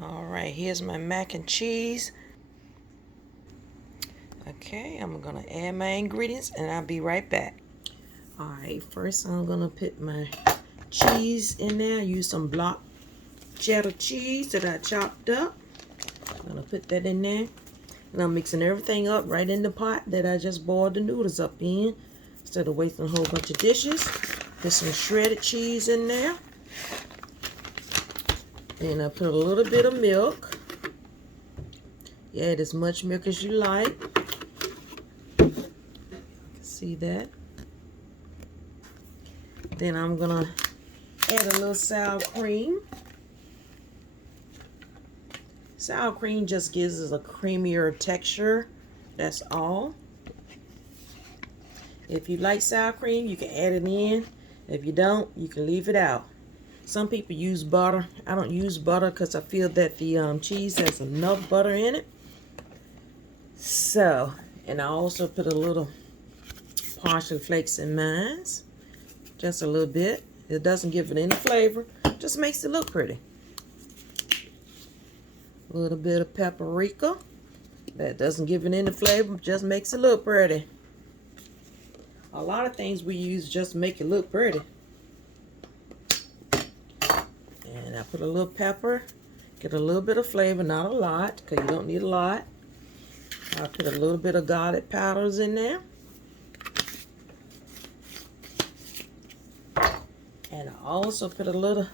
All right, here's my mac and cheese. Okay, I'm gonna add my ingredients and I'll be right back. All right, first I'm gonna put my cheese in there. Use some block cheddar cheese that I chopped up. I'm gonna put that in there. And I'm mixing everything up right in the pot that I just boiled the noodles up in. Instead of wasting a whole bunch of dishes. Put some shredded cheese in there. And I put a little bit of milk. You add as much milk as you like. You can see that. Then I'm gonna add a little sour cream. Sour cream just gives us a creamier texture. That's all. If you like sour cream, you can add it in. If you don't, you can leave it out. Some people use butter. I don't use butter because I feel that the cheese has enough butter in it. So, and I also put a little parsley flakes in mine. Just a little bit. It doesn't give it any flavor. Just makes it look pretty. A little bit of paprika. That doesn't give it any flavor. Just makes it look pretty. A lot of things we use just make it look pretty. And I put a little pepper. Get a little bit of flavor, not a lot, because you don't need a lot. I put a little bit of garlic powders in there. And I also put a little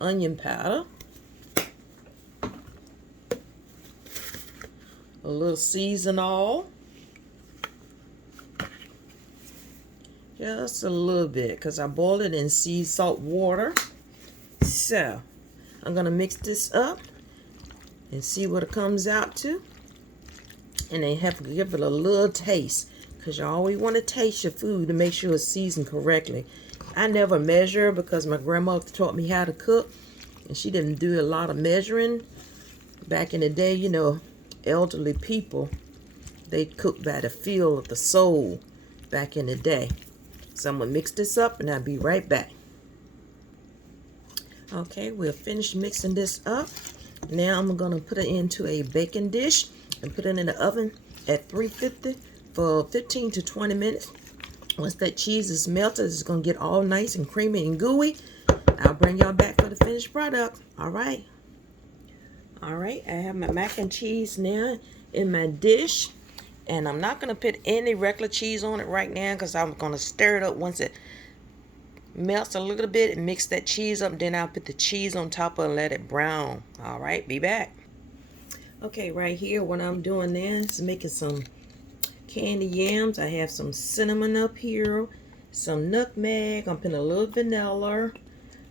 onion powder. A little seasonal. Just a little bit, because I boiled it in sea salt water. So, I'm going to mix this up and see what it comes out to. And then have to give it a little taste, because you always want to taste your food to make sure it's seasoned correctly. I never measure because my grandmother taught me how to cook, and she didn't do a lot of measuring. Back in the day, you know, elderly people, they cooked by the feel of the soul back in the day. So I'm going to mix this up and I'll be right back. Okay, we'll finish mixing this up. Now I'm going to put it into a baking dish and put it in the oven at 350 for 15 to 20 minutes. Once that cheese is melted, it's going to get all nice and creamy and gooey. I'll bring y'all back for the finished product. All right. All right, I have my mac and cheese now in my dish. And I'm not going to put any regular cheese on it right now because I'm going to stir it up once it melts a little bit and mix that cheese up. Then I'll put the cheese on top of it and let it brown. All right, be back. Okay, right here, what I'm doing now is making some candy yams. I have some cinnamon up here, some nutmeg. I'm putting a little vanilla.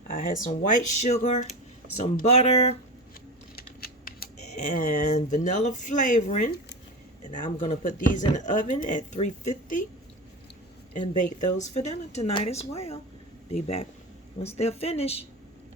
I had some white sugar, some butter, and vanilla flavoring. And I'm going to put these in the oven at 350 and bake those for dinner tonight as well. Be back once they're finished.